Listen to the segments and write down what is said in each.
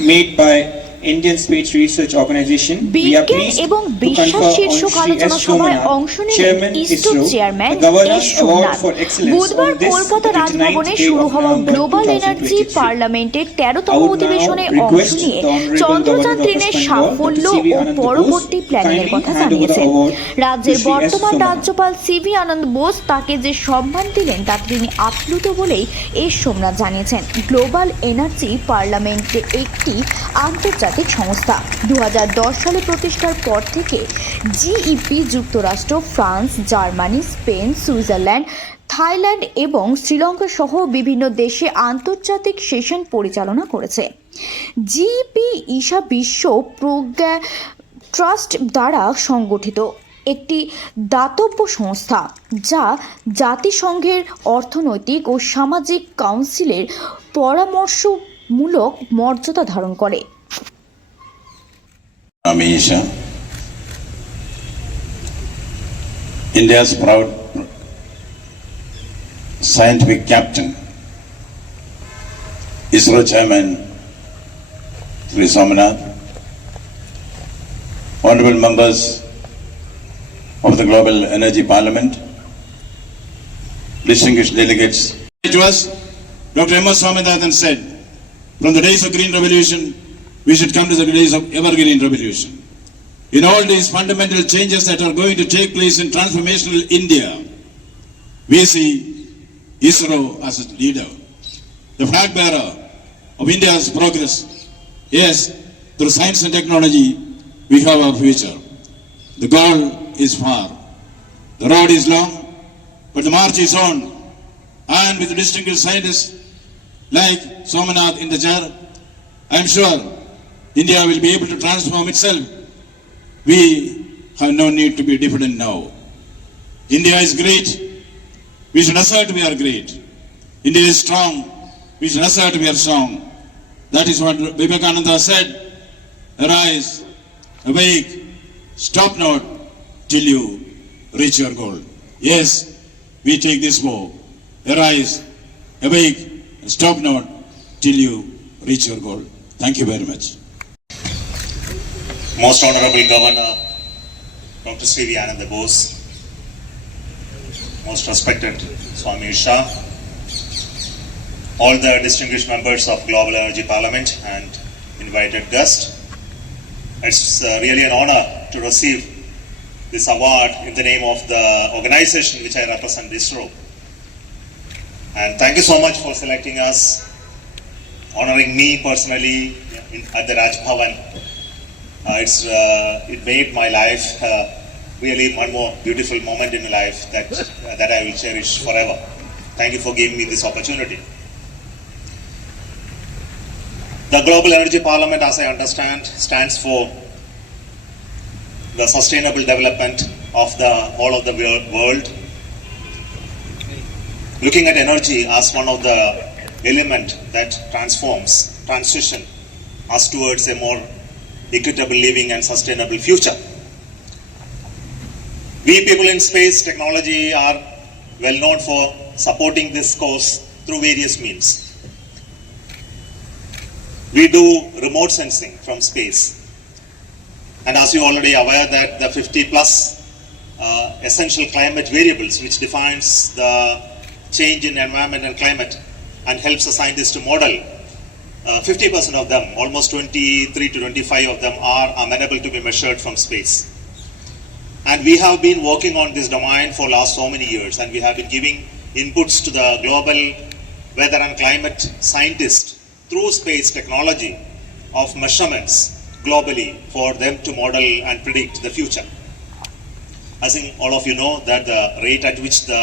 made by Indian Space Research Organization. We are বিজ্ঞান pleased এবং to বিশ্বাস confer on শীর্ষক Shri আলোচনা S. সভায় Somanath, অংশ নিলেন Chairman ISRO ISRO, chairman the Governor's S Award Somnath. for Excellence বুধবার on this Kolkata 89th রাজভবনে day শুরু of হওয়া November গ্লোবাল এনার্জি 2023. পার্লামেন্টের 13তম I would now অধিবেশনে অংশ request নিয়ে the Honorable Chandrayaan Governor of 3-এর West Bengal, সাফল্য Dr. C.V. ও Anand পরবর্তী Bose, প্ল্যানিংয়ের kindly কথা hand over the জানিয়েছেন। award রাজ্যের to Shri S. বর্তমান Somanath. রাজ্যপাল সিভি আনন্দ বোস তাকে যে সম্মান দিলেন তাতে তিনি আপ্লুত বলেই এস সোমনাথ জানিয়েছেন। গ্লোবাল এনার্জি পার্লামেন্ট একটি আন্তর্জাতিক সংস্থা। 2010 সালে প্রতিষ্ঠার পর থেকে জিইপি যুক্তরাষ্ট্র, France, Germany, Spain, Switzerland, Thailand এবং শ্রীলঙ্কা সহ বিভিন্ন দেশে আন্তর্জাতিক সেশন পরিচালনা করেছে। জিইপি ঈশা বিশ্ব প্রজ্ঞা ট্রাস্ট দ্বারা সংগঠিত একটি দাতব্য সংস্থা যা জাতিসংঘের অর্থনৈতিক ও সামাজিক কাউন্সিলের পরামর্শমূলক মর্যাদা ধারণ করে। আমি Isha, India's proud scientific captain, ISRO Chairman Sri Somanath, honorable members of the Global Energy Parliament, distinguished delegates. It was Dr. M. S. Swaminathan said, from the days of Green Revolution, we should come to the days of Evergreen Revolution. In all these fundamental changes that are going to take place in transformational India, we see ISRO as a leader, the flag bearer of India's progress. Yes, through science and technology, we have our future. The goal is far. The road is long, but the march is on. And with distinguished scientists like Somanath in the chair, I am sure India will be able to transform itself. We have no need to be diffident now. India is great. We should assert we are great. India is strong. We should assert we are strong. That is what Vivekananda said. Arise, awake, stop not till you reach your goal. Yes, we take this vow. Arise, awake, and stop not till you reach your goal. Thank you very much. Most Honorable Governor, Dr. C.V. Anand Bose, most respected Swami Shah, all the distinguished members of Global Energy Parliament and invited guests. It's really an honor to receive this award in the name of the organization which I represent, ISRO. And thank you so much for selecting us, honoring me personally at the Raj Bhavan. It made my life really one more beautiful moment in my life that I will cherish forever. Thank you for giving me this opportunity. The Global Energy Parliament, as I understand, stands for the sustainable development of the whole of the world. Looking at energy as one of the element that transition us towards a more equitable living and sustainable future. We people in space technology are well known for supporting this cause through various means. We do remote sensing from space, and as you already aware that the 50 plus essential climate variables which defines the change in environment and climate and helps the scientists to model 50% of them, almost 23 to 25 of them are amenable to be measured from space. And we have been working on this domain for last so many years, and we have been giving inputs to the global weather and climate scientists through space technology of measurements globally for them to model and predict the future. I think all of you know that the rate at which the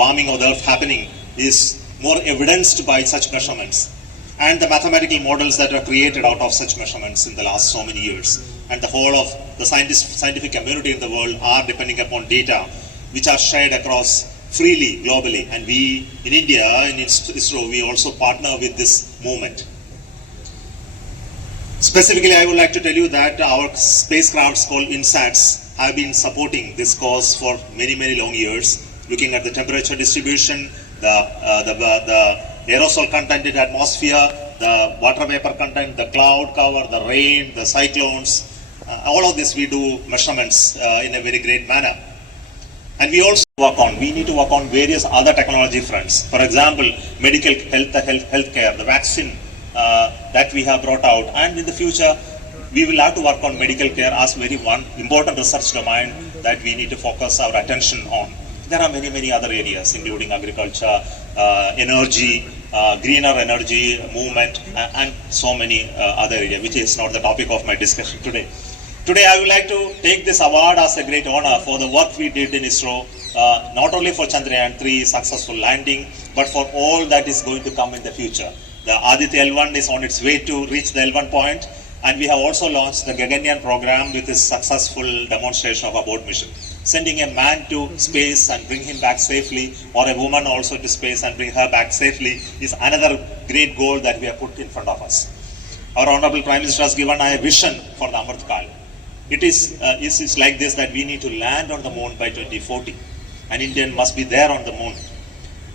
warming of the earth happening is more evidenced by such measurements, and the mathematical models that are created out of such measurements in the last so many years. And the whole of the scientific community in the world are depending upon data which are shared across freely globally. And we in India, in ISRO, we also partner with this movement. Specifically, I would like to tell you that our spacecrafts called INSATs have been supporting this cause for many, many long years, looking at the temperature distribution, the aerosol content in the atmosphere, the water vapor content, the cloud cover, the rain, the cyclones, all of this we do measurements in a very great manner. And we also need to work on various other technology fronts. For example, medical healthcare, the vaccine that we have brought out, and in the future we will have to work on medical care as very one important research domain that we need to focus our attention on. There are many other areas, including agriculture, energy, greener energy movement, and so many other areas, which is not the topic of my discussion today. Today I would like to take this award as a great honor for the work we did in ISRO, not only for Chandrayaan-3 successful landing, but for all that is going to come in the future. The Aditya L1 is on its way to reach the L1 point, and we have also launched the Gaganyaan program with its successful demonstration of abort mission. Sending a man to space and bring him back safely, or a woman also to space and bring her back safely, is another great goal that we have put in front of us. Our Honorable Prime Minister has given a vision for the Amrit Kal. It is like this, that we need to land on the moon by 2040. An Indian must be there on the moon.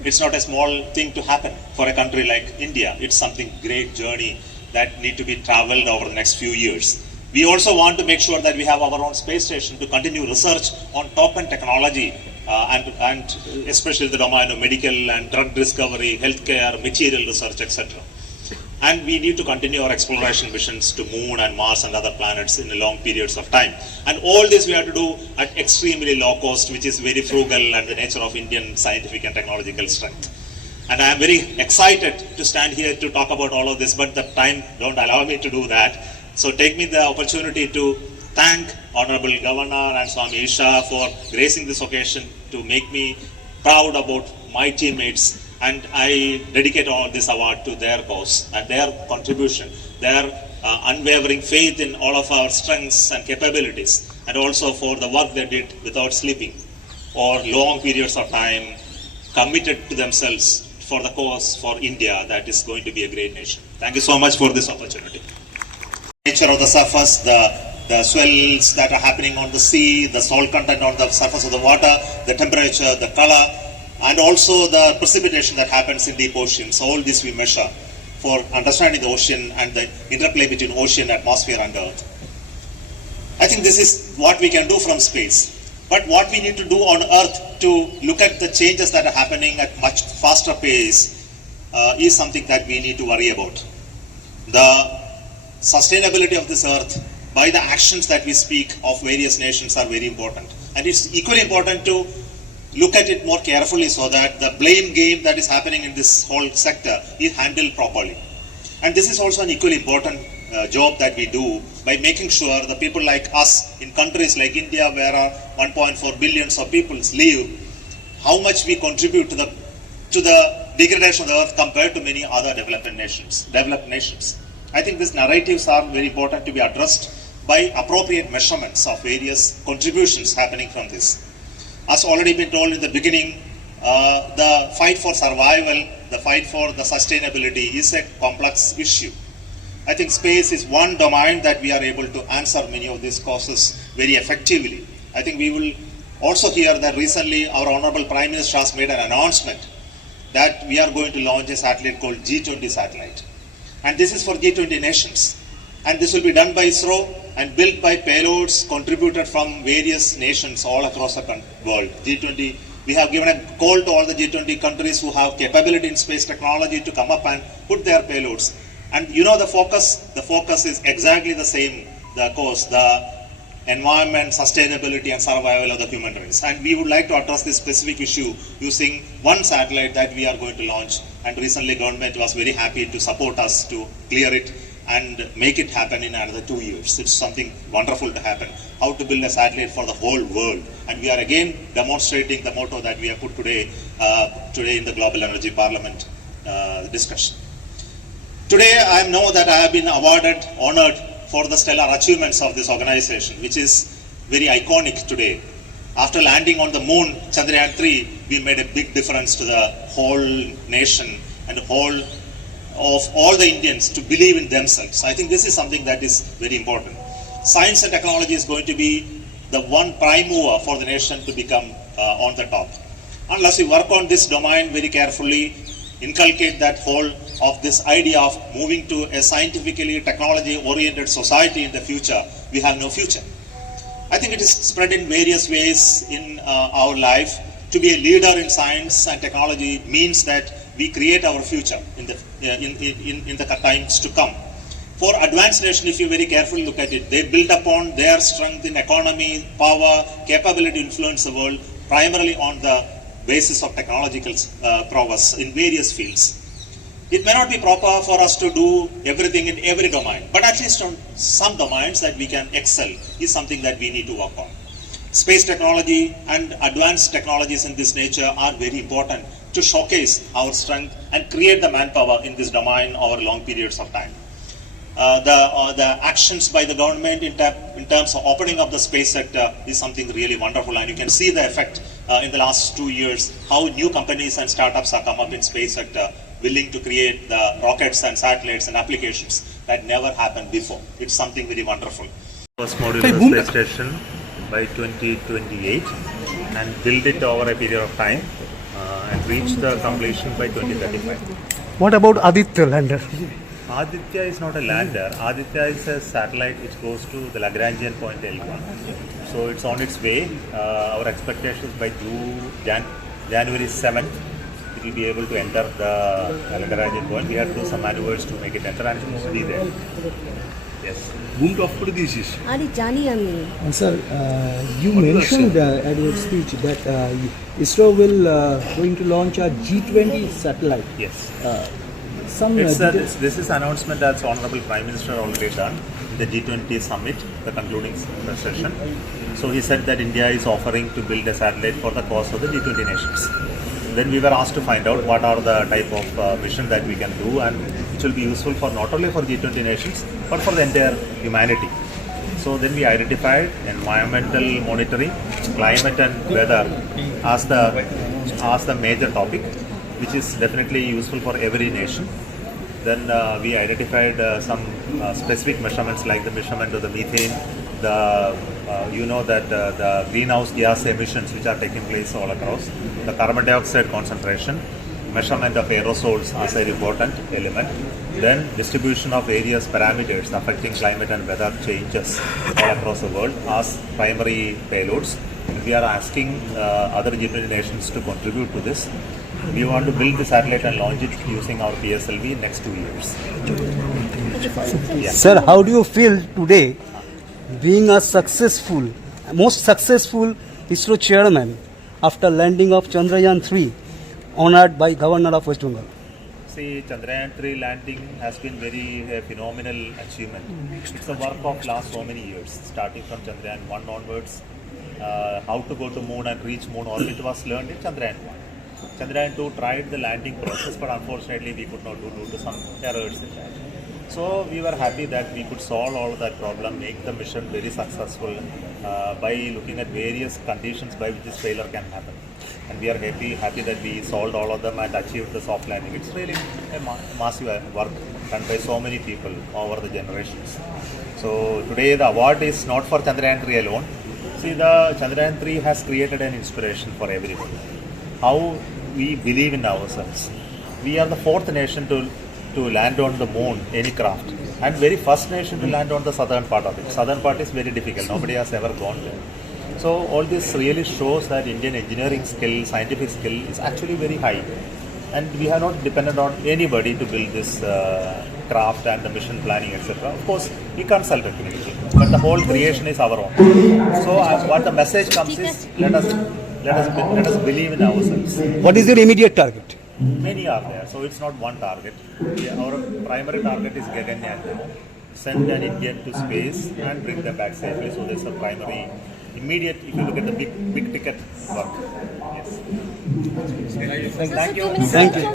It's not a small thing to happen for a country like India. It's something great journey that need to be traveled over the next few years. We also want to make sure that we have our own space station to continue research on top-end technology and especially the domain of medical and drug discovery, healthcare, material research, etc. And we need to continue our exploration missions to Moon and Mars and other planets in long periods of time. And all this we have to do at extremely low cost, which is very frugal and the nature of Indian scientific and technological strength. And I am very excited to stand here to talk about all of this, but the time don't allow me to do that. So take me the opportunity to thank Honorable Governor and Swami Isha for gracing this occasion to make me proud about my teammates. And I dedicate all this award to their cause and their contribution, their unwavering faith in all of our strengths and capabilities, and also for the work they did without sleeping or long periods of time, committed to themselves for the cause for India that is going to be a great nation. Thank you so much for this opportunity. Nature of the surface, the swells that are happening on the sea, the salt content on the surface of the water, the temperature, the color, and also the precipitation that happens in deep oceans. All this we measure for understanding the ocean and the interplay between ocean, atmosphere and earth. I think this is what we can do from space. But what we need to do on earth to look at the changes that are happening at much faster pace is something that we need to worry about. The sustainability of this earth by the actions that we speak of various nations are very important. And it's equally important to look at it more carefully so that the blame game that is happening in this whole sector is handled properly. And this is also an equally important job that we do by making sure the people like us in countries like India, where 1.4 billion of people live, how much we contribute to the degradation of the earth compared to many other developed nations. I think these narratives are very important to be addressed by appropriate measurements of various contributions happening from this. As already been told in the beginning, the fight for survival, the fight for the sustainability is a complex issue. I think space is one domain that we are able to answer many of these causes very effectively. I think we will also hear that recently our Honorable Prime Minister has made an announcement that we are going to launch a satellite called G20 satellite. And this is for G20 nations. And this will be done by ISRO and built by payloads contributed from various nations all across the world. G20, we have given a call to all the G20 countries who have capability in space technology to come up and put their payloads. And you know the focus is exactly the same, the environment, sustainability and survival of the human race. And we would like to address this specific issue using one satellite that we are going to launch. And recently government was very happy to support us to clear it and make it happen in another 2 years. It's something wonderful to happen. How to build a satellite for the whole world. And we are again demonstrating the motto that we have put today in the Global Energy Parliament discussion. Today I know that I have been honored for the stellar achievements of this organization, which is very iconic today. After landing on the moon, Chandrayaan-3, we made a big difference to the whole nation and the whole of all the Indians to believe in themselves. I think this is something that is very important. Science and technology is going to be the one prime mover for the nation to become on the top. Unless we work on this domain very carefully, inculcate that whole of this idea of moving to a scientifically technology-oriented society in the future, we have no future. I think it is spread in various ways in our life. To be a leader in science and technology means that we create our future in the times to come. For advanced nation, if you very carefully look at it, they built upon their strength in economy, power, capability to influence the world, primarily on the basis of technological prowess in various fields. It may not be proper for us to do everything in every domain, but at least on some domains that we can excel is something that we need to work on. Space technology and advanced technologies in this nature are very important to showcase our strength and create the manpower in this domain over long periods of time. The actions by the government in terms of opening up the space sector is something really wonderful, and you can see the effect in the last 2 years, how new companies and startups have come up in space sector willing to create the rockets and satellites and applications that never happened before. It's something very wonderful. First module of the space station by 2028 and build it over a period of time and reach the completion by 2035. What about Aditya lander? Aditya is not a lander. Aditya is a satellite which goes to the Lagrangian point L1. So it's on its way. Our expectation is by January 7th, it will be able to enter the Lagrangian point. We have to do some maneuvers to make it enter, and it will be there. Yes. Sir, you mentioned at your speech that ISRO will going to launch a G20 satellite. Yes. This is announcement that's Honorable Prime Minister already done in the G20 summit, the concluding session. So he said that India is offering to build a satellite for the cause of the G20 nations. Then we were asked to find out what are the type of mission that we can do, and which will be useful for not only for G20 nations but for the entire humanity. So then we identified environmental monitoring, climate and weather as the major topic, which is definitely useful for every nation. Then we identified some specific measurements like the measurement of the methane, the greenhouse gas emissions which are taking place all across, the carbon dioxide concentration, measurement of aerosols as an important element, then distribution of various parameters affecting climate and weather changes all across the world as primary payloads. And we are asking other G20 nations to contribute to this. We want to build the satellite and launch it using our PSLV in next 2 years. Yeah. Sir, how do you feel today being a most successful ISRO chairman after landing of Chandrayaan-3, honored by Governor of West Bengal? See, Chandrayaan-3 landing has been a phenomenal achievement. It's a work of last so many years, starting from Chandrayaan-1 onwards. How to go to moon and reach moon orbit was learned in Chandrayaan-1. Chandrayaan-2 tried the landing process, but unfortunately we could not due to some errors in that. So we were happy that we could solve all of that problem, make the mission very successful by looking at various conditions by which this failure can happen. And we are happy that we solved all of them and achieved the soft landing. It's really a massive work done by so many people over the generations. So today the award is not for Chandrayaan-3 alone. See, the Chandrayaan-3 has created an inspiration for everyone. How we believe in ourselves. We are the fourth nation to land on the moon, any craft, and very first nation to land on the southern part of it. Southern part is very difficult. Nobody has ever gone there. So all this really shows that Indian engineering skill, scientific skill is actually very high, and we have not depended on anybody to build this craft and the mission planning, etc. Of course, we consult technically, but the whole creation is our own. So what the message comes is, let us believe in ourselves. What is your immediate target? Many are there, so it's not one target. Our primary target is Gaganyaan, send an Indian to space and bring them back safely. So that's a primary, immediate. If you look at the big ticket work. Yes. Thank you. Thank you.